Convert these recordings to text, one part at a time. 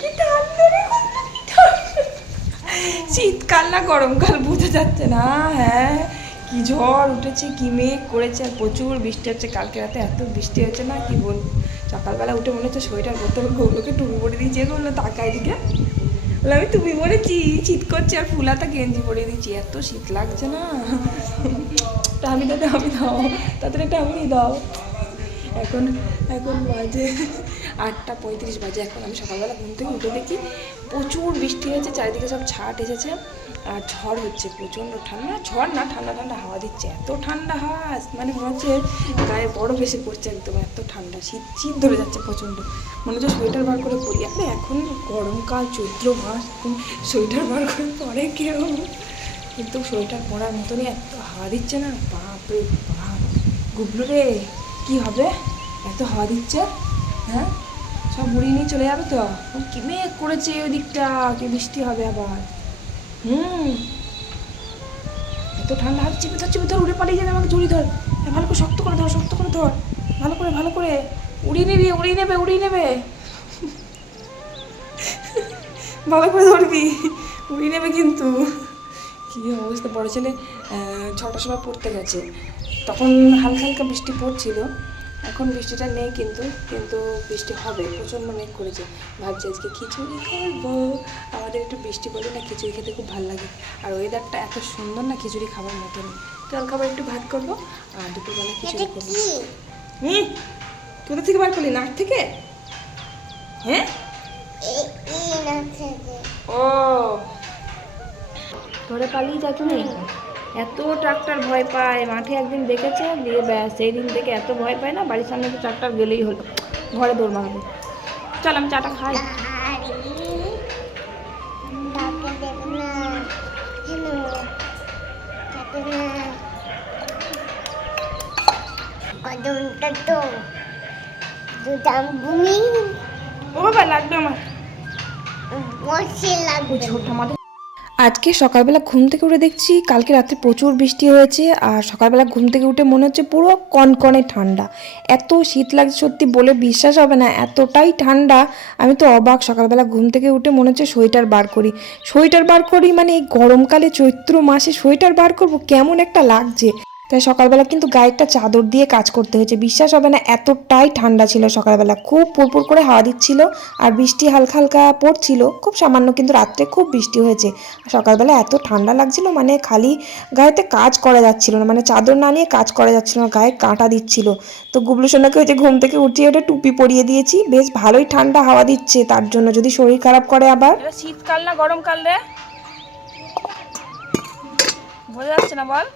কি। শীতকাল না, গরমকাল, বোঝা যাচ্ছে না হ্যাঁ। কি ঝড় উঠেছে, কি মেঘ করেছে, আর প্রচুর বৃষ্টি হচ্ছে। কালকে রাতে এত বৃষ্টি হয়েছে না, কি বল সকালবেলা উঠে মনে হচ্ছে সোয়েটার করতে হবে টুপি পরে দিয়েছি এগুলো তাকায় দিকে বলে আমি টুপি পরেছি, শীত করছে, আর ফুলাতা গেঞ্জি পরে দিচ্ছি এত শীত লাগছে না। আমি দাদা, আমি দাও তাদের একটা আমি দাও। এখন এখন বাজে আটটা পঁয়ত্রিশ বাজে এখন আমি সকালবেলা ঘুম থেকে উঠে দেখি প্রচুর বৃষ্টি হয়েছে, চারিদিকে সব ছাট এসেছে আর ঝড় হচ্ছে, প্রচণ্ড ঠান্ডা, ঝড় না, ঠান্ডা ঠান্ডা হাওয়া দিচ্ছে, এত ঠান্ডা হাওয়া মানে মনে হচ্ছে গায়ে বরফ এসে পড়ছে একদম, এত ঠান্ডা, শীত শীত ধরে যাচ্ছে প্রচণ্ড, মনে হচ্ছে সোয়েটার বার করে পরি আপনি এখন গরমকাল, চৈত্র মাস সোয়েটার বার করে পরে কেউ, কিন্তু সোয়েটার পরার মতনই এত হাওয়া দিচ্ছে না বাপ রে বাপ, গুবলু রে, কী হবে? এত হাওয়া দিচ্ছে? হ্যাঁ? সব উড়িয়ে নিয়ে চলে যাবে তো? কি মেঘ করেছে ওই দিকটা, কি বৃষ্টি হবে আবার। হুম। এত ঠান্ডা হাত চিপে ধর চিপে ধর, উড়ে পালিয়ে যাবে আমাকে জড়ি ধর। ভালো করে শক্ত করে ধর, শক্ত করে ধর। ভালো করে ভালো করে। উড়িয়ে নিবি, উড়িয়ে নেবে উড়িয়ে নেবে। ভালো করে ধরবি। উড়িয়ে নেবে কিন্তু। কী অবস্থা, বড় ছেলে ছটার সময় পড়তে গেছে। তখন হালকা হালকা বৃষ্টি পড়ছিল। এখন বৃষ্টিটা নেই কিন্তু কিন্তু বৃষ্টি হবে প্রচণ্ড মেঘ করেছে। ভাবছি আজকে খিচুড়ি খাব। আমাদের একটু বৃষ্টি পড়লে না খিচুড়ি খেতে খুব ভালো লাগে। আর ওয়েদারটা এত সুন্দর না খিচুড়ি খাবার মতন। কাল খাবার একটু ভাত করব আর দুপুরবেলা খিচুড়ি করব। হুম? কোথা থেকে বার করলি? নাক থেকে? হ্যাঁ? ও। ধরে পালিয়ে যা তুমি এত ট্রাক্টর ভয় পায় মাঠে একদিন দেখেছে দিয়ে ব্যাস সেই দিন থেকে এত ভয় পায় না বাড়ির সামনে তো ট্রাক্টর গেলেই হলো ঘরে দৌড় মারবে। চল আমি চাটা খাই। ও বাবা লাগবে আমার। ছোট আমাদের আজকে সকালবেলা ঘুম থেকে উঠে দেখছি কালকে রাত্রে প্রচুর বৃষ্টি হয়েছে আর সকালবেলা ঘুম থেকে উঠে মনে হচ্ছে পুরো কনকনে ঠান্ডা। এত শীত লাগছে সত্যি বলে বিশ্বাস হবে না, এতটাই ঠান্ডা। আমি তো অবাক, সকালবেলা ঘুম থেকে উঠে মনে হচ্ছে সোয়েটার বার করি। সোয়েটার বার করি মানে এই গরমকালে চৈত্র মাসে সোয়েটার বার করব, কেমন একটা লাগছে। তাই সকালবেলা কিন্তু গায়ে একটা চাদর দিয়ে কাজ করতে হয়েছে। বিশ্বাস হবে না, এতটাই ঠান্ডা ছিল সকালবেলা। খুব পুরপুর করে হাওয়া দিচ্ছিল আর বৃষ্টি হালকা হালকা পড়ছিল। খুব সামান্য কিন্তু রাত্রে খুব বৃষ্টি হয়েছে। সকালবেলা এত ঠান্ডা লাগছিল মানে খালি গায়েতে কাজ করা যাচ্ছিল না মানে চাদর না নিয়ে কাজ করা যাচ্ছিল না, গায়ে কাঁটা দিচ্ছিল। তো গুবলু সোনাকে ওই যে ঘুম থেকে উঠিয়ে ওটা টুপি পরিয়ে দিয়েছি। বেশ ভালোই ঠান্ডা হাওয়া দিচ্ছে তার জন্য, যদি শরীর খারাপ করে আবার। শীতকাল না গরমকাল রে? বোঝা যাচ্ছে না বল।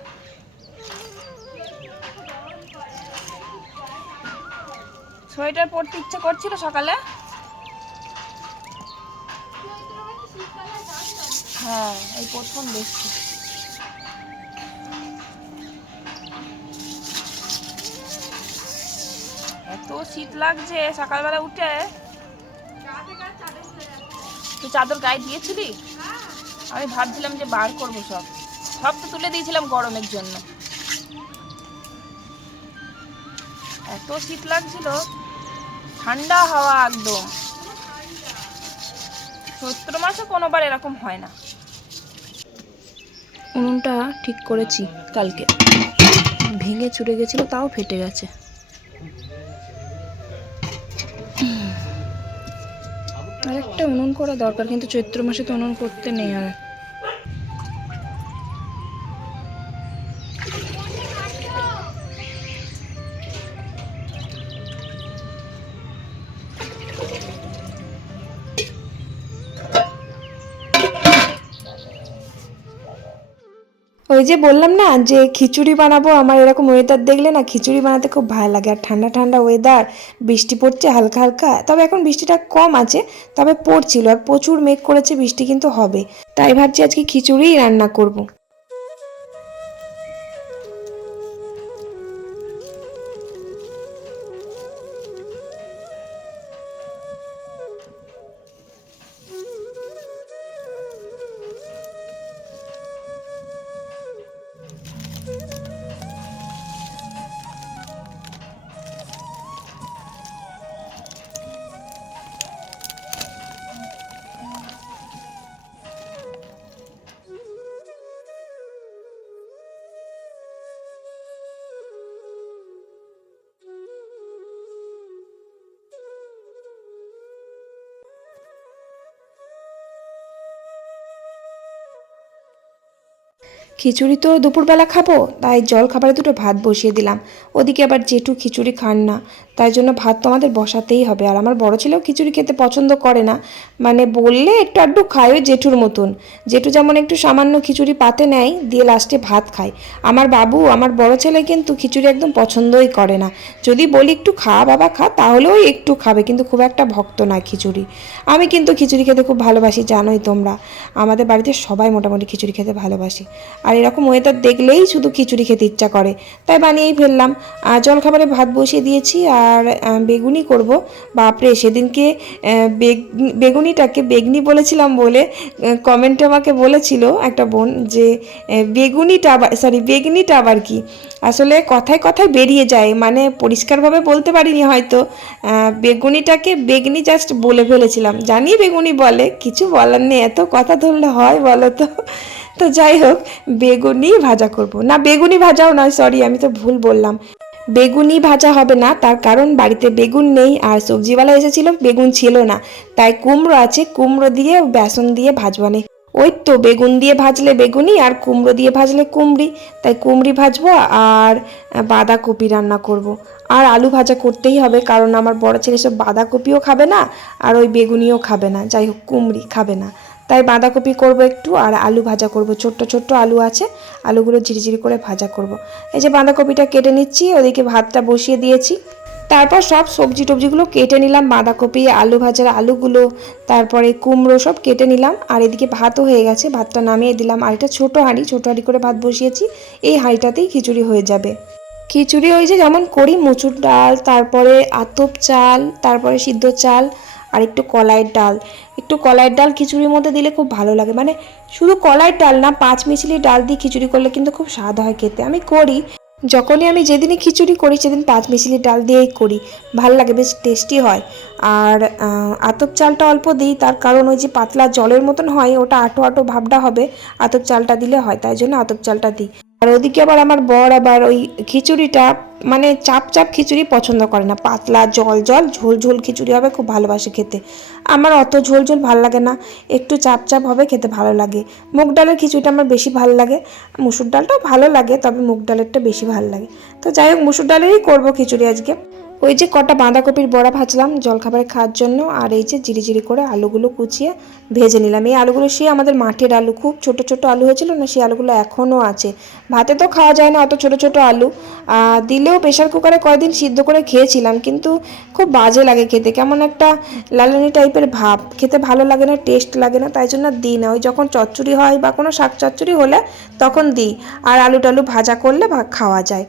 সোয়েটার পরতে ইচ্ছে করছিল সকালে। হ্যাঁ এই প্রথম দেখছি। এত শীত লাগছে, সকালবেলা উঠে। তুই চাদর গায়ে দিয়েছিলি? আমি ভাবছিলাম যে বার করব সব। সব তো তুলে দিয়েছিলাম গরমের জন্য। এত শীত লাগছিল। ঠান্ডা হাওয়া একদম। চৈত্র মাসে কোনোবার এরকম হয় না। উনুনটা ঠিক করেছি কালকে। ভেঙে চুরে গেছিল, তাও ফেটে গেছে। আরেকটা উনুন করা দরকার, কিন্তু চৈত্র মাসে তো উনুন করতে নেই আর। ওই যে বললাম না যে খিচুড়ি বানাবো, আমার এরকম ওয়েদার দেখলে না খিচুড়ি বানাতে খুব ভালো লাগে আর ঠান্ডা ঠান্ডা ওয়েদার বৃষ্টি পড়ছে হালকা হালকা, তবে এখন বৃষ্টিটা কম আছে, তবে পড়ছিল আর প্রচুর মেঘ করেছে, বৃষ্টি কিন্তু হবে তাই ভাবছি আজকে খিচুড়িই রান্না করব। খিচুড়ি তো দুপুরবেলা খাব, তাই জল খাবারে দুটো ভাত বসিয়ে দিলাম। ওদিকে আবার জেঠু খিচুড়ি খান না, তাই জন্য ভাত তো আমাদের বসাতেই হবে। আর আমার বড় ছেলেও খিচুড়ি খেতে পছন্দ করে না। মানে বললে একটু আড্ডু খায় ওই জেঠুর মতন। জেঠু যেমন একটু সামান্য খিচুড়ি পাতে নেয়, দিয়ে লাস্টে ভাত খায়। আমার বাবু, আমার বড় ছেলে কিন্তু খিচুড়ি একদম পছন্দই করে না। যদি বলি একটু খা, বাবা খা, তাহলেও একটু খাবে, কিন্তু খুব একটা ভক্ত না খিচুড়ি। আমি কিন্তু খিচুড়ি খেতে খুব ভালোবাসি, জানোই তোমরা। আমাদের বাড়িতে সবাই মোটামুটি খিচুড়ি খেতে ভালোবাসি। আর এরকম ওয়েদার দেখলেই শুধু খিচুড়ি খেতে ইচ্ছা করে। তাই বানিয়েই ফেললাম। আর জলখাবারে ভাত বসিয়ে দিয়েছি আর বেগুনি করব। বাপরে, সেদিনকে বেগ- বেগুনিটাকে বেগনি বলেছিলাম বলে কমেন্টে আমাকে বলেছিল একটা বোন যে বেগুনিটা সরি বেগনিটা আবার কি? আসলে কথায় কথায় বেরিয়ে যায়। মানে পরিষ্কারভাবে বলতে পারিনি হয়তো। বেগুনিটাকে বেগনি জাস্ট বলে ফেলেছিলাম। জানি বেগুনি বলে, কিছু বলার নেই। এত কথা ধরলে হয় বলো তো? তো যাই হোক, বেগুনি ভাজা করব। না, বেগুনি ভাজাও নয় সরি আমি তো ভুল বললাম। বেগুনি ভাজা হবে না, তার কারণ বাড়িতে বেগুন নেই, আর সবজিওয়ালা এসেছিল, বেগুন ছিল না। তাই কুমড়ো আছে, কুমড়ো দিয়ে, বেসন দিয়ে ভাজবানে ওই তো, বেগুন দিয়ে ভাজলে বেগুনি, আর কুমড়ো দিয়ে ভাজলে কুমড়ি। তাই কুমড়ি ভাজবো, আর বাঁধাকপি রান্না করব। আর আলু ভাজা করতেই হবে, কারণ আমার বড় ছেলে সব বাঁধাকপিও খাবে না, আর ওই বেগুনিও খাবে না। যাই হোক, কুমড়ি খাবে না। তাই বাঁধাকপি করব একটু আর আলু ভাজা করব। ছোট্ট ছোট্ট আলু আছে, আলুগুলো ঝিরিঝিরি করে ভাজা করব। এই যে বাঁধাকপিটা কেটে নিচ্ছি, ওদিকে ভাতটা বসিয়ে দিয়েছি। তারপর সব সবজি টবজিগুলো কেটে নিলাম, বাঁধাকপি, আলু ভাজার আলুগুলো, তারপরে কুমড়ো সব কেটে নিলাম, আর এদিকে ভাতও হয়ে গেছে, ভাতটা নামিয়ে দিলাম। আর এটা ছোটো হাঁড়ি ছোটো হাঁড়ি করে ভাত বসিয়েছি, এই হাঁড়িটাতেই খিচুড়ি হয়ে যাবে। খিচুড়ি ওই যে যেমন করি, মুচুর ডাল, তারপরে আতপ চাল, তারপরে সিদ্ধ চাল আর একটু কলাইয়ের ডাল। একটু কলাইয়ের ডাল খিচুড়ির মধ্যে দিলে খুব ভালো লাগে। মানে শুধু কলাইয়ের ডাল না, পাঁচ মিশিলি ডাল দিয়ে খিচুড়ি করলে কিন্তু খুব স্বাদ হয় খেতে। আমি করি, যখনই আমি যেদিনই খিচুড়ি করি, সেদিন পাঁচ মিশিলি ডাল দিয়েই করি। ভালো লাগে, বেশ টেস্টি হয়। আর আতপ চালটা অল্প দিই, তার কারণ ওই যে পাতলা জলের মতন হয়, ওটা আটো আটো ভাবটা হবে, আতপ চালটা দিলে হয়, তাই জন্য আতপ চালটা দিই। আর ওদিকে আবার আমার বর আবার ওই খিচুড়িটা মানে চাপ চাপ খিচুড়ি পছন্দ করে না। পাতলা জল জল, ঝোল ঝোল খিচুড়ি হবে খুব ভালোবাসে খেতে। আমার অত ঝোল ঝোল ভালো লাগে না। একটু চাপ চাপ হবে খেতে ভালো লাগে। মুগ ডালের খিচুড়িটা আমার বেশি ভালো লাগে। মুসুর ডালটাও ভালো লাগে, তবে মুগ ডালেরটা বেশি ভালো লাগে। তো যাই হোক, মুসুর ডালেরই করব খিচুড়ি আজকে। ওই যে কটা বাঁধাকপির বড়া ভাজলাম, জলখাবারে খাওয়ার জন্য, আর এই যে জিরি জিরি করে আলুগুলো কুচিয়ে ভেজে নিলাম। এই আলুগুলো সেই আমাদের মাঠের আলু, খুব ছোট ছোট আলু হয়েছিল না, সেই আলুগুলো এখনও আছে। ভাতে তো খাওয়া যায় না, অত ছোট ছোট আলু। দিলেও প্রেশার কুকারে কয়েকদিন সিদ্ধ করে খেয়েছিলাম, কিন্তু খুব বাজে লাগে খেতে, কেমন একটা লালানি টাইপের ভাব। খেতে ভালো লাগে না, টেস্ট লাগে না, তাই জন্য দিই না। ওই যখন চচ্চড়ি হয় বা কোনো শাক চচ্চড়ি হলে তখন দিই। আর আলু টালু ভাজা করলে খাওয়া যায়।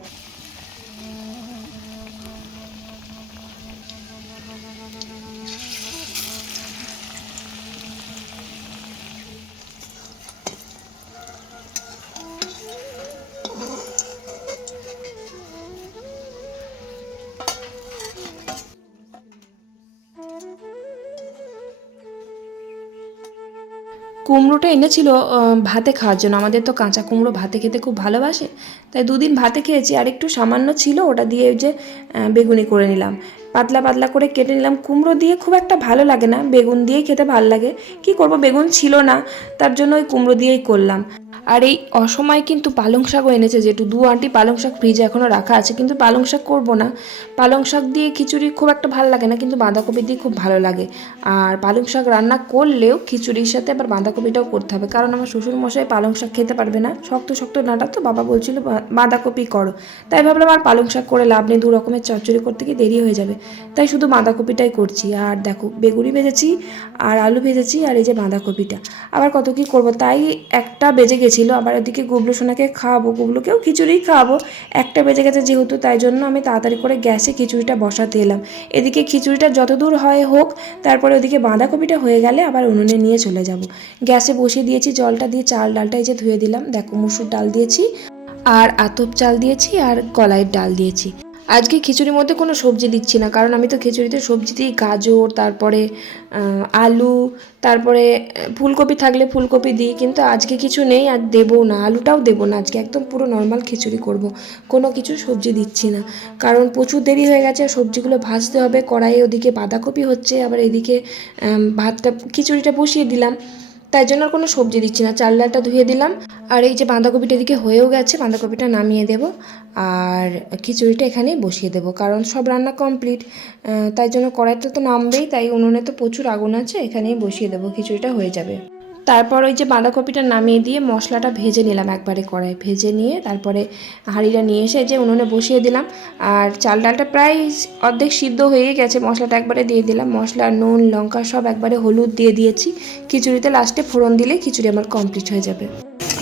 কুমড়োটা এনেছিল ভাতে খাওয়ার জন্য। আমাদের তো কাঁচা কুমড়ো ভাতে খেতে খুব ভালোবাসে। তাই দুদিন ভাতে খেয়েছি। আর একটু সামান্য ছিল, ওটা দিয়ে যে বেগুনি করে নিলাম। পাতলা পাতলা করে কেটে নিলাম। কুমড়ো দিয়ে খুব একটা ভালো লাগে না। বেগুন দিয়েই খেতে ভালো লাগে। কি করব? বেগুন ছিল না। তার জন্য ওই কুমড়ো দিয়েই করলাম। আর এই অসময় কিন্তু পালং শাকও এনেছে যেটু দু আঁটি পালং শাক ফ্রিজে এখনও রাখা আছে, কিন্তু পালং শাক করব না। পালং শাক দিয়ে খিচুড়ি খুব একটা ভালো লাগে না, কিন্তু বাঁধাকপি দিয়ে খুব ভালো লাগে। আর পালং শাক রান্না করলেও খিচুড়ির সাথে আবার বাঁধাকপিটাও করতে হবে, কারণ আমার শ্বশুর মশাই পালং শাক খেতে পারবে না। শক্ত শক্ত ডাঁটা তো বাবা বলছিল বাঁধাকপি করো। তাই ভাবলাম আর পালং শাক করে লাভ নেই, দু রকমের চচ্চড়ি করতে গিয়ে দেরি হয়ে যাবে। তাই শুধু বাঁধাকপিটাই করছি। আর দেখো, বেগুনি ভেজেছি আর আলু ভেজেছি আর এই যে বাঁধাকপিটা। আবার কত কি করব? তাই একটা বেজে গেছিল, আবার ওদিকে গুবলু সোনাকে খাওয়াবো, গুবলুকেও খিচুড়িই খাওয়াবো। একটা বেজে গেছে যেহেতু, তাই জন্য আমি তাড়াতাড়ি করে গ্যাসে খিচুড়িটা বসাতে এলাম। এদিকে খিচুড়িটা যত দূর হয় হোক, তারপরে ওদিকে বাঁধাকপিটা হয়ে গেলে আবার উনুনে নিয়ে চলে যাব। গ্যাসে বসিয়ে দিয়েছি, জলটা দিয়ে চাল ডালটা এই যে ধুয়ে দিলাম, দেখো মুসুর ডাল দিয়েছি, আর আতপ চাল দিয়েছি, আর কলাইয়ের ডাল দিয়েছি। আজকে খিচুড়ির মধ্যে কোনো সবজি দিচ্ছি না, কারণ আমি তো খিচুড়িতে সবজি দিই, গাজর, তারপরে আলু, তারপরে ফুলকপি থাকলে ফুলকপি দিই, কিন্তু আজকে কিছু নেই আর দেবো না, আলুটাও দেবো না, আজকে একদম পুরো নর্মাল খিচুড়ি করব, কোনো কিছু সবজি দিচ্ছি না, কারণ প্রচুর দেরি হয়ে গেছে, আর সবজিগুলো ভাজতে হবে, কড়াইয়ে ওদিকে বাঁধাকপি হচ্ছে, আবার এদিকে ভাতটা, খিচুড়িটা বসিয়ে দিলাম তাই জন্য আর কোনো সবজি দিচ্ছি না। চাল ডালটা ধুয়ে দিলাম। আর এই যে বাঁধাকপিটা এদিকে হয়েও গেছে, বাঁধাকপিটা নামিয়ে দেব। আর খিচুড়িটা এখানে বসিয়ে দেব, কারণ সব রান্না কমপ্লিট। তাই জন্য কড়াইটা তো নামবেই, তাই উনুনে তো প্রচুর আগুন আছে, এখানেই বসিয়ে দেবো, খিচুড়িটা হয়ে যাবে। তারপর ওই যে বাঁধাকপিটা নামিয়ে দিয়ে মশলাটা ভেজে নিলাম একবারে কড়াই। ভেজে নিয়ে তারপরে হাঁড়িটা নিয়ে এসে যে উনুনে বসিয়ে দিলাম। আর চাল ডালটা প্রায় অর্ধেক সিদ্ধ হয়ে গেছে, মশলাটা একবারে দিয়ে দিলাম। মশলা, নুন, লঙ্কা সব একবারে হলুদ দিয়ে দিয়েছি। খিচুড়িতে লাস্টে ফোড়ন দিলে খিচুড়ি আমার কমপ্লিট হয়ে যাবে।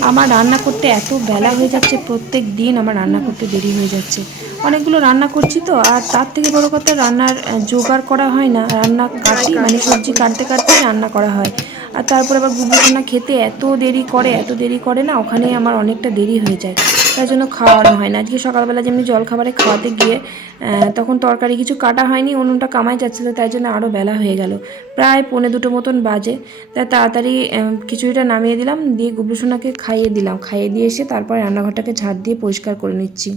আমার রান্না করতে এত বেলা হয়ে যাচ্ছে, প্রত্যেক দিন আমার রান্না করতে দেরি হয়ে যাচ্ছে। অনেকগুলো রান্না করছি তো, আর তার থেকে বড় কথা রান্নার জোগাড় করা হয় না। রান্না কাটি মানে সবজি কাটতে কাটতে রান্না করা হয়। আর তারপর আবার গুবলু রান্না খেতে এত দেরি করে, এত দেরি করে না, ওখানেই আমার অনেকটা দেরি হয়ে যায়। তাই জন্য খাওয়ানো হয় না। আজকে সকালবেলা যেমনি জলখাবারে খাওয়াতে গিয়ে তখন তরকারি কিছু কাটা হয়নি উনুনটা কামাই যাচ্ছিল, তাই জন্য আরও বেলা হয়ে গেল। প্রায় পৌনে দুটো মতন বাজে। তাই তাড়াতাড়ি খিচুড়িটা নামিয়ে দিলাম, দিয়ে গুবলু সোনাকে খাইয়ে দিলাম। খাইয়ে দিয়ে এসে তারপর রান্নাঘরটাকে ঝাড় দিয়ে পরিষ্কার করে নিচ্ছি।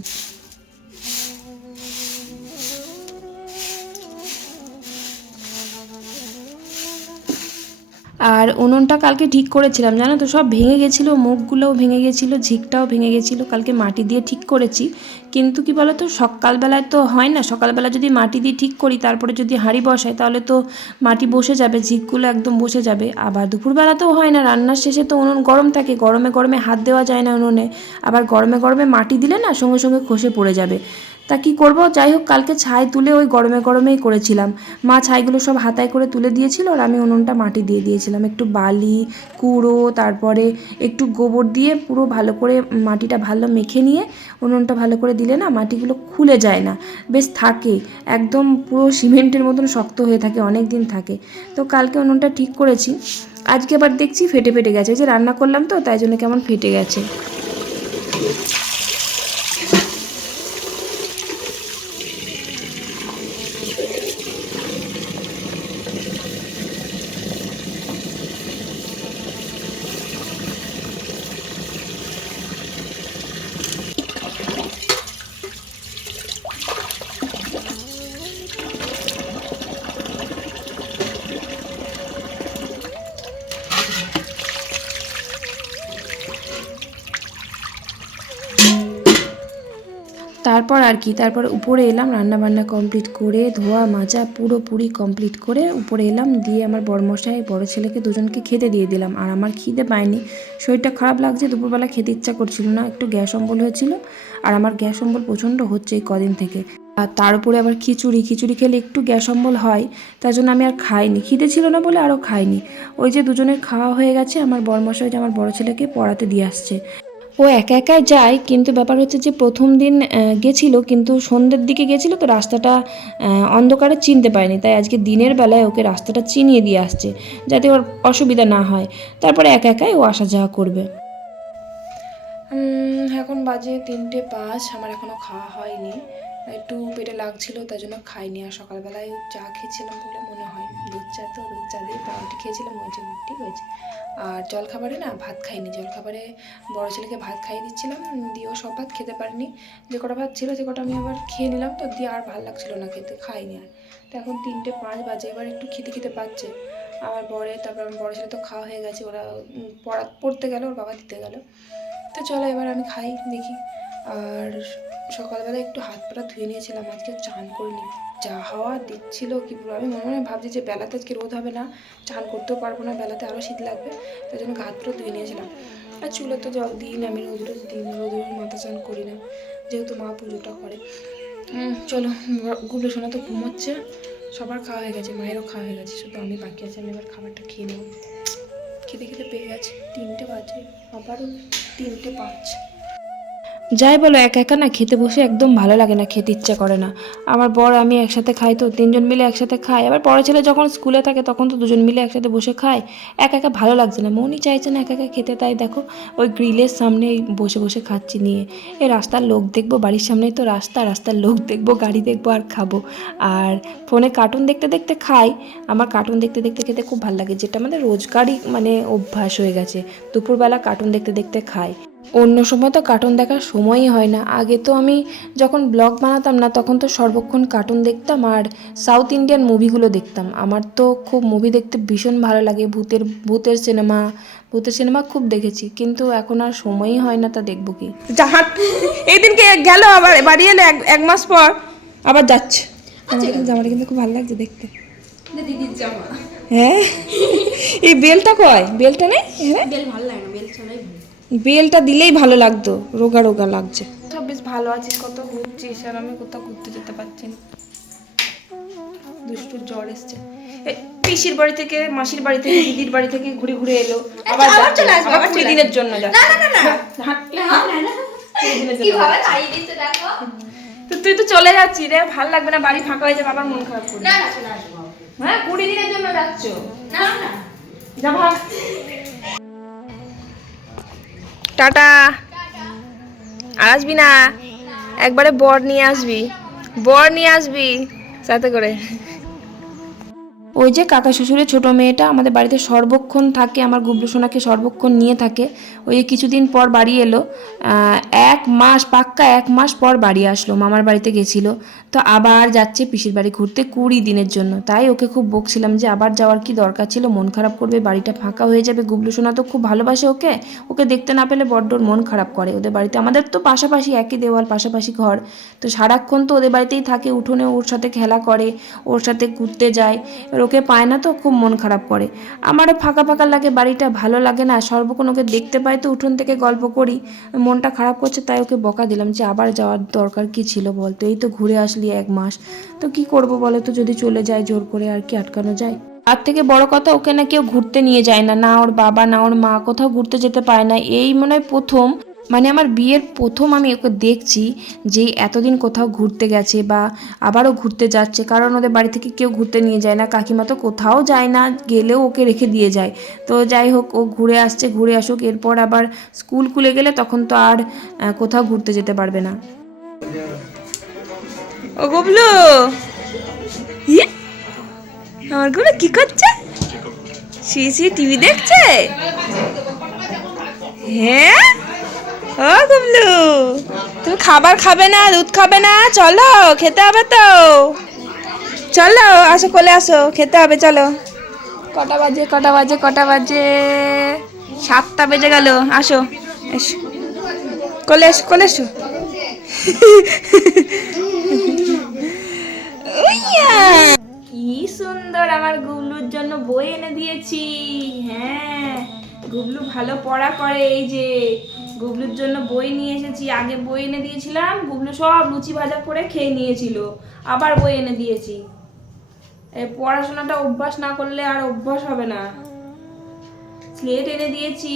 আর উনুনটা কালকে ঠিক করেছিলাম, জানো তো? সব ভেঙে গেছিল, মুখগুলোও ভেঙে গেছিল, ঝিকটাও ভেঙে গেছিল, কালকে মাটি দিয়ে ঠিক করেছি। কিন্তু কি বলো তো সকালবেলায় তো হয় না, সকালবেলা যদি মাটি দিয়ে ঠিক করি, তারপরে যদি হাঁড়ি বসাই, তাহলে তো মাটি বসে যাবে, ঝিকগুলো একদম বসে যাবে। আবার দুপুরবেলাতেও হয় না, রান্নার শেষে তো উনুন গরম থাকে, গরমে গরমে হাত দেওয়া যায় না উনুনে, আবার গরমে গরমে মাটি দিলে না সঙ্গে সঙ্গে খসে পড়ে যাবে। তা কি করব? যাই হোক কালকে ছাই তুলে ওই গরমে গরমেই করেছিলাম। মা ছাইগুলো সব হাতায় করে তুলে দিয়েছিল আর আমি উনুনটা মাটি দিয়ে দিয়েছিলাম। একটু বালি, কুড়ো, তারপরে একটু গোবর দিয়ে পুরো ভালো করে মাটিটা ভালো মেখে নিয়ে উনুনটা ভালো করে দিলে না মাটিগুলো খুলে যায় না। বেশ থাকে, একদম পুরো সিমেন্টের মতন শক্ত হয়ে থাকে অনেক দিন থাকে। তো কালকে উনুনটা ঠিক করেছি। আজকে আবার দেখছি ফেটে ফেটে গেছে। যে রান্না করলাম তো, তাই জন্য কেমন ফেটে গেছে। তারপর আর কি, তারপর উপরে এলাম রান্না বান্না কমপ্লিট করে, ধোয়া, মাজা পুরোপুরি কমপ্লিট করে উপরে এলাম, দিয়ে আমার বড়মশাই বড় ছেলেকে দুজনকে খেতে দিয়ে দিলাম। আর আমার খিদে পায়নি, শরীরটা খারাপ লাগছে, দুপুরবেলা খেতে ইচ্ছা করছিল না, একটু গ্যাস অম্বল হয়েছিল, আর আমার গ্যাস অম্বল প্রচণ্ড হচ্ছে এই কদিন থেকে। আর তার উপরে আবার খিচুড়ি খিচুড়ি খেলে একটু গ্যাস অম্বল হয়, তার জন্য আমি আর খাইনি, খিদে ছিল না বলে আরও খাইনি। ওই যে দুজনের খাওয়া হয়ে গেছে, আমার বড়মশাই যে আমার বড় ছেলেকে পড়াতে দিয়ে আসছে। ও একা একাই যায়, কিন্তু ব্যাপার হচ্ছে যে প্রথম দিন গেছিল, কিন্তু সন্ধ্যের দিকে গেছিল, তো রাস্তাটা অন্ধকারে চিনতে পারেনি। তাই আজকে দিনের বেলায় ওকে রাস্তাটা চিনিয়ে দিয়ে আসছে, যাতে ওর অসুবিধা না হয়। তারপরে একা একাই ও আসা যাওয়া করবে। এখন বাজে তিনটে পাঁচ, আমার এখনও খাওয়া হয়নি। একটু পেটে লাগছিল, তাই জন্য খাইনি। আর সকালবেলায় চা খেয়েছিলাম বলে মনে হয়। চা তো চা দিয়ে পাউরুটি খেয়েছিলাম হয়েছে ঠিক হয়েছে আর জলখাবারে না ভাত খাইনি, জলখাবারে বড়ো ছেলেকে ভাত খাইয়ে দিচ্ছিলাম দিয়ে ও সব ভাত খেতে পারিনি। যে কটা ভাত ছিল যে কটা আমি আবার খেয়ে নিলাম তো, দিয়ে আর ভালো লাগছিল না খেতে, খাইনি আর। তো এখন তিনটে পাঁচ বাজে, এবার একটু খেতে খেতে পাচ্ছে। আমার বরে, তারপর আমার বড়ো ছেলে তো খাওয়া হয়ে গেছে, ওরা পড়া, পড়তে গেল, ওর বাবা দিতে গেল। তো চলো এবার আমি খাই, দেখি। আর সকালবেলা একটু হাত পাটা ধুয়ে নিয়েছিলাম, আজকে চান করিনি। যা হাওয়া দিচ্ছিল কি বলব, আমি মনে মনে ভাবছি যে বেলাতে আজকে রোদ হবে না, চান করতেও পারব না, বেলাতে আরও শীত লাগবে, তাই জন্য হাত পুরো ধুয়ে নিয়েছিলাম। আর চুলে তো জল দিই না, আমি রোজ রোজ দিই না রোজ রোজ মাথা চান করি না, যেহেতু মা পুজোটা করে। চলো গুবলে শোনা তো ঘুমোচ্ছে সবার খাওয়া হয়ে গেছে, মায়েরও খাওয়া হয়ে গেছে, শুধু আমি বাকি আছে, আমি এবার খাবারটা খেয়ে নেব। খেতে খেতে পেয়ে গেছে, তিনটে বাজে, আবারও তিনটে পাঁচ। যাই বলো, একা একা না খেতে বসে একদম ভালো লাগে না, খেতে ইচ্ছা করে না। আমার বর, আমি একসাথে খাই তো, তিনজন মিলে একসাথে খাই। আবার বড় ছেলে যখন স্কুলে থাকে তখন তো দুজন মিলে একসাথে বসে খাই একা একা ভালো লাগছে না, মনই চাইছে না একা একা খেতে। তাই দেখো, ওই গ্রিলের সামনে বসে বসে খাচ্ছি নিয়ে। এ রাস্তার লোক দেখব, বাড়ির সামনেই তো রাস্তা। রাস্তার লোক দেখব, গাড়ি দেখব আর খাব। আর ফোনে কার্টুন দেখতে দেখতে খাই। আমার কার্টুন দেখতে দেখতে খেতে খুব ভালো লাগে, যেটা আমাদের রোজগারই মানে অভ্যাস হয়ে গেছে। দুপুরবেলা কার্টুন দেখতে দেখতে খাই। অন্য সময় তো কার্টুন দেখার সময়ই হয় না। আগে তো আমি যখন ব্লগ বানাতাম না তখন তো সর্বক্ষণ কার্টুন দেখতাম আর সাউথ ইন্ডিয়ান মুভিগুলো দেখতাম। আমার তো খুব মুভি দেখতে ভীষণ ভালো লাগে। ভূতের ভূতের সিনেমা ভূতের সিনেমা খুব দেখেছি। কিন্তু এখন আর সময়ই হয় না তা দেখব কি। এই দিনকে গেল আবার বাড়ি এলে এক এক মাস পর আবার যাচ্ছে। আমার কিন্তু জামাটা কিন্তু খুব ভালো লাগছে দেখতে। দিদির জামা। হ্যাঁ? এই বেলটা কয়? বেলটা নেই? হ্যাঁ বেল ভালো লাগে না বেল ছাড়াই বেলটা দিলেই ভালো লাগতো রোগা রোগা লাগছে। সব বেশ ভালো আছিস কত ঘুরছিস আর আমি কোথাও ঘুরতে যেতে পারছি না। দুষ্টুর জ্বর এসছে। পিসির বাড়ি থেকে মাসির বাড়ি থেকে দিদির বাড়ি থেকে ঘুরে ঘুরে এলো। আবার আবার চলে আসবে, আবার কুড়ি দিনের জন্য না না না না। খাইয়ে দেখো। তো তুই তো চলে যাচ্ছি রে ভালো লাগবে না বাড়ি ফাঁকা হয়ে যাবে আবার মন খারাপ করবে। না না চলে আসব। হ্যাঁ কুড়ি দিনের জন্য যাচ্ছ। না না। যা ভাগ। টাটা। আর আসবি না? একবারে বর নিয়ে আসবি। বর নিয়ে আসবি। সাথে করে। ওই যে কাকা শ্বশুরের ছোট মেয়েটা আমাদের বাড়িতে সর্বক্ষণ থাকে, আমার গুবলু সোনাকে সর্বক্ষণ নিয়ে থাকে। ওই যে কিছুদিন পর বাড়ি এলো এক মাস, পাক্কা এক মাস পর বাড়ি আসলো, মামার বাড়িতে গেছিল। তো আবার যাচ্ছে পিসির বাড়ি ঘুরতে কুড়ি দিনের জন্য। তাই ওকে খুব বকছিলাম যে আবার যাওয়ার কি দরকার ছিল, মন খারাপ করবে, বাড়িটা ফাঁকা হয়ে যাবে। গুবলু সোনা তো খুব ভালোবাসে ওকে ওকে দেখতে না পেলে বড্ড মন খারাপ করে। ওদের বাড়িতে আমাদের তো পাশাপাশি একই দেওয়াল, পাশাপাশি ঘর। তো সারাক্ষণ তো ওদের বাড়িতেই থাকে, উঠোনে ওর সাথে খেলা করে, ওর সাথে ঘুরতে যায়। ওকে পায় না তো, খুব মন খারাপ করে। আমারও ফাঁকা ফাঁকা লাগে, বাড়িটা ভালো লাগে না। সর্বক্ষণ ওকে দেখতে পাই তো, উঠোন থেকে গল্প করি। মনটা খারাপ করছে, তাই ওকে বকা দিলাম যে, আবার যাওয়ার দরকার কি ছিল বলতো এই তো ঘুরে আসলি এক মাস। তো কি করব বলো তো, যদি চলে যায় জোর করে আর কি আটকানো যায়? তার থেকে বড় কথা, ওকে না কেউ ঘুরতে নিয়ে যায় না। না ওর বাবা, না ওর মা, কোথাও ঘুরতে যেতে পায় না। এই মনে হয় প্রথম মানে আমার বিয়ের প্রথম আমি ওকে দেখছি যে এতদিন কোথাও ঘুরতে গেছে বা আবারও ঘুরতে যাচ্ছে কারণ ওদের বাড়ি থেকে কেউ ঘুরতে নিয়ে যায় না কাকিমা তো কোথাও যায় না গেলেও ওকে রেখে দিয়ে যায়। তো যাই হোক ও ঘুরে আসছে ঘুরে আসুক এরপর আবার স্কুল খুলে গেলে তখন তো আর কোথাও ঘুরতে যেতে পারবে না। ও গুবলু ইয়ে, আমারগুলো কি করছে? সি সি টিভি দেখছে? হ্যাঁ? ও গুবলু তুমি খাবার খাবে না, দুধ খাবে না, চলো, খেতে হবে তো। চলো, আসো, কোলে আসো, খেতে হবে, চলো। কটা বাজে কটা বাজে কটা বাজে? সাতটা বেজে গেল, আসো, এসো। কোলে এসো কোলে এসো! কি সুন্দর আমার গুবলুর জন্য বই এনে দিয়েছি। হ্যাঁ গুবলু ভালো পড়া করে, এই যে গুবলুর জন্য বই নিয়ে এসেছি। আগে বই এনে দিয়েছিলাম, গুবলু সব লুচি ভাজা করে খেয়ে নিয়েছিল। আবার বই এনে দিয়েছি। পড়াশোনাটা অভ্যাস না করলে আর অভ্যাস হবে না। স্লেট এনে দিয়েছি।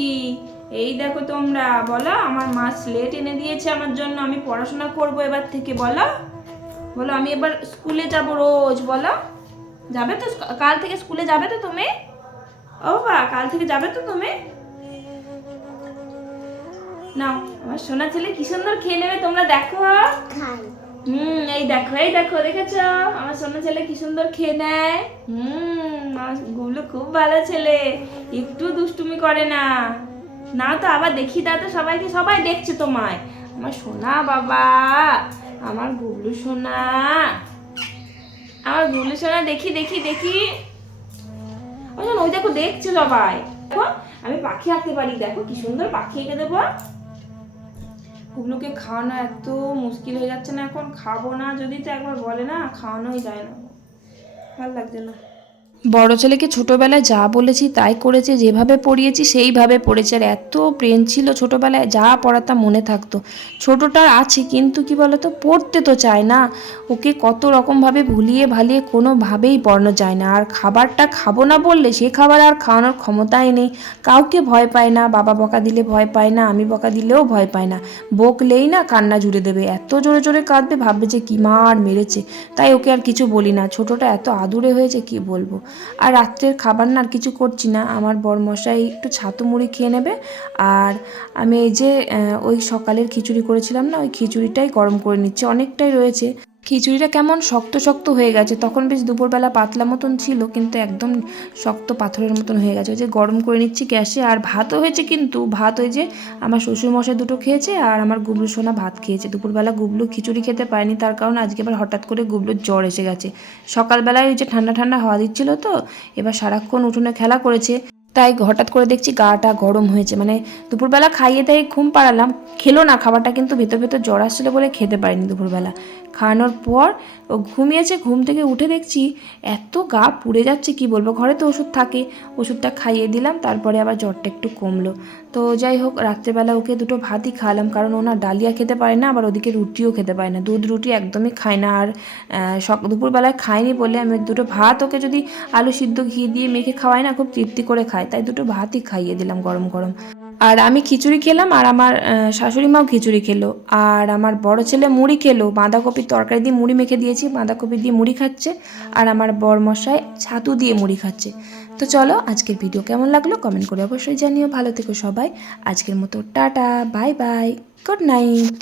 এই দেখো তোমরা, বলো আমার মা স্লেট এনে দিয়েছে আমার জন্য, আমি পড়াশোনা করব এবার থেকে, বলো? বলো, আমি এবার স্কুলে যাব রোজ, বলো? যাবে তো, কাল থেকে স্কুলে যাবে তো তুমি? ও বা কাল থেকে যাবে তো তুমি? নাও আমার সোনা ছেলে কি সুন্দর খেয়ে নেবে তোমরা দেখো। হুম এই দেখো এই দেখো দেখেছ? আমার সোনা ছেলে কি সুন্দর খেয়ে নেয়। হুম আমারগুলো খুব ভালো ছেলে একটু দুষ্টুমি করে না। না তো আবার দেখি তো সবাইকে সবাই দেখছে তোমায়। আমার সোনা বাবা আমার গুবলু সোনা। আমার গুবলু সোনা দেখি দেখি দেখি। ওই দেখো দেখছে সবাই। দেখো আমি পাখি আঁকতে পারি দেখো কি সুন্দর পাখি এঁকে দেবো। গুবলুকে খাওয়ানো এত মুশকিল হয়ে যাচ্ছে না এখন। খাব না যদি তো একবার বলে না, খাওয়ানোই যায় না। ভালো লাগছে না। বড় ছেলেকে ছোটবেলায় যা বলেছি তাই করেছে, যেভাবে পড়িয়েছি সেইভাবে পড়েছে। আর এত প্রেম ছিল ছোটবেলায়, যা পড়াতাম মনে থাকতো। ছোটটার আছে, কিন্তু কি বলতো, পড়তে তো চায় না। ওকে কত রকমভাবে ভুলিয়ে ভালিয়ে কোনোভাবেই পড়ানো যায় না। আর খাবারটা খাব না বললে সে খাবার আর খাওয়ানোর ক্ষমতাই নেই। কাউকে ভয় পায় না, বাবা বকা দিলে ভয় পায় না, আমি বকা দিলেও ভয় পায় না। বকলেই না কান্না জুড়ে দেবে। এত জোরে জোরে কাঁদবে, ভাববে যে কি মার মেরেছে। তাই ওকে আর কিছু বলি না। ছোটটা এত আদুরে হয়েছে, কি বলব? আর রাত্রের খাবার না আর কিছু করছি না। আমার বরমশাই একটু ছাতু মুড়ি খেয়ে নেবে। আর আমি এই যে ওই সকালের খিচুড়ি করেছিলাম না, ওই খিচুড়িটাই গরম করে নিচ্ছি। অনেকটাই রয়েছে। খিচুড়িটা কেমন শক্ত শক্ত হয়ে গেছে। তখন বেশ দুপুরবেলা পাতলা মতন ছিল, কিন্তু একদম শক্ত পাথরের মতন হয়ে গেছে। যে গরম করে নিচ্ছি গ্যাসে, আর ভাতও হয়েছে কিন্তু, ভাত ওই যে আমার শ্বশুরমশাই দুটো খেয়েছে, আর আমার গুবলু সোনা ভাত খেয়েছে। দুপুরবেলা গুবলু খিচুড়ি খেতে পারেনি, তার কারণ আজকে এবার হঠাৎ করে গুবলুর জ্বর এসে গেছে। সকালবেলায় ওই যে ঠান্ডা ঠান্ডা হাওয়া দিচ্ছিল তো, এবার সারাক্ষণ উঠোনে খেলা করেছে। তাই হঠাৎ করে দেখছি গাটা গরম হয়েছে। মানে দুপুরবেলা খাইয়ে তাই ঘুম পাড়ালাম, খেলো না, খাবারটা কিন্তু ভেতর ভেতর জ্বর আসছিল বলে খেতে পারিনি দুপুরবেলা। খাওয়ানোর পর ও ঘুমিয়েছে, ঘুম থেকে উঠে দেখছি এত গা পুড়ে যাচ্ছে, কি বলব? ঘরে তো ওষুধ থাকে, ওষুধটা খাইয়ে দিলাম, তারপরে আবার জ্বরটা একটু কমলো। তো যাই হোক, রাত্রেবেলা ওকে দুটো ভাতই খাওয়ালাম, কারণ ওনা ডালিয়া খেতে পারে না, আবার ওদিকে রুটিও খেতে পারে না। দুধ রুটি একদমই খায় না, আর সক- দুপুরবেলায় খায়নি বলে আমি দুটো ভাত ওকে যদি আলু সিদ্ধ ঘি দিয়ে মেখে খাওয়াই না, খুব তৃপ্তি করে খায়। তাই দুটো ভাতই খাইয়ে দিলাম গরম গরম। আর আমি খিচুড়ি খেলাম আর আমার শাশুড়ি মাও খিচুড়ি খেলো। আর আমার বড় ছেলে মুড়ি খেলো। বাঁধাকপির তরকারি দিয়ে মুড়ি মেখে দিয়েছি। বাঁধাকপি দিয়ে মুড়ি খাচ্ছে। আর আমার বর মশাই ছাতু দিয়ে মুড়ি খাচ্ছে। তো চলো আজকের ভিডিও কেমন লাগল কমেন্ট করে অবশ্যই জানিও। ভালো থেকো সবাই। আজকের মতো tata, bye bye, good night.